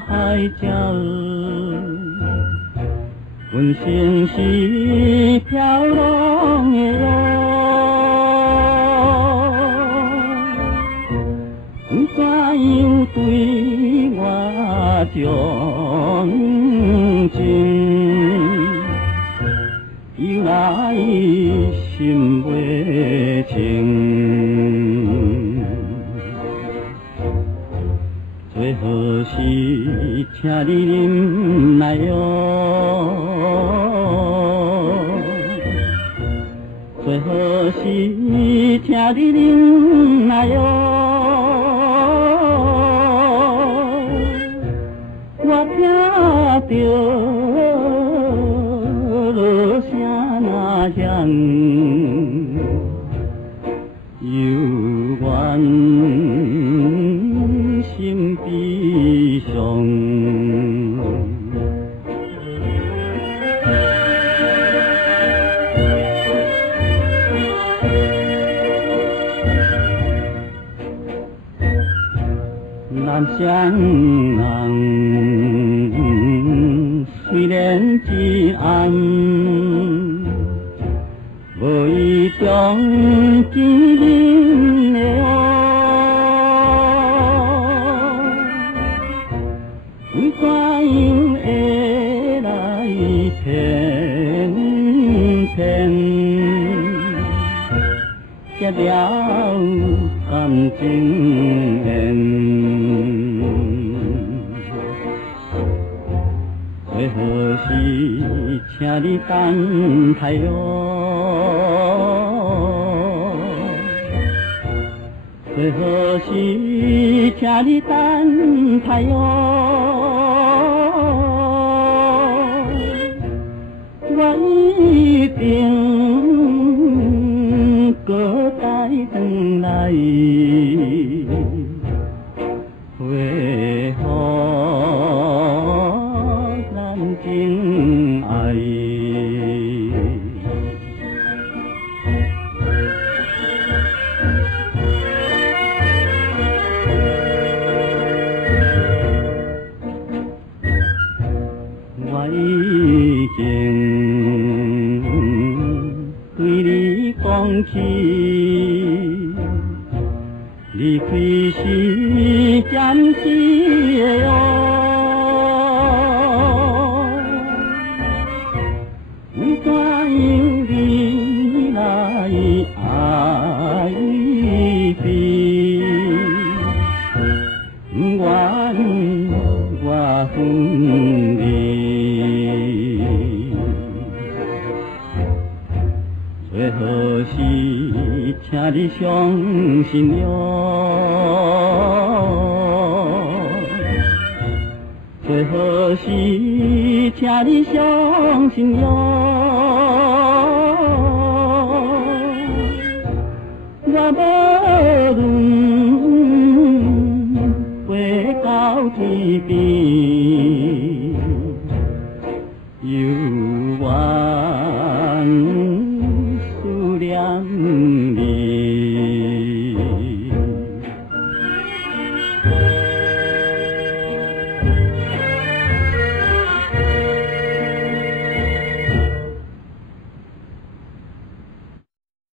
海角，阮生是飘浪的路，怎样对我钟情？由来心袂清，最好是请你忍耐哟，最好是请你忍耐哟，我听着。响，犹原心悲伤。南乡人虽然真暗。无伊中见面的为怎样会来骗骗？结了感情缘，最好是请你等待哟。最好是请你等待哟，我一定搁再回来，为何咱真爱？已经对你放弃，离开是暂时的哦，为怎样你来爱比？不愿我分离。最好是请你相信哟，最好是请你相信哟，我无论飞到天边。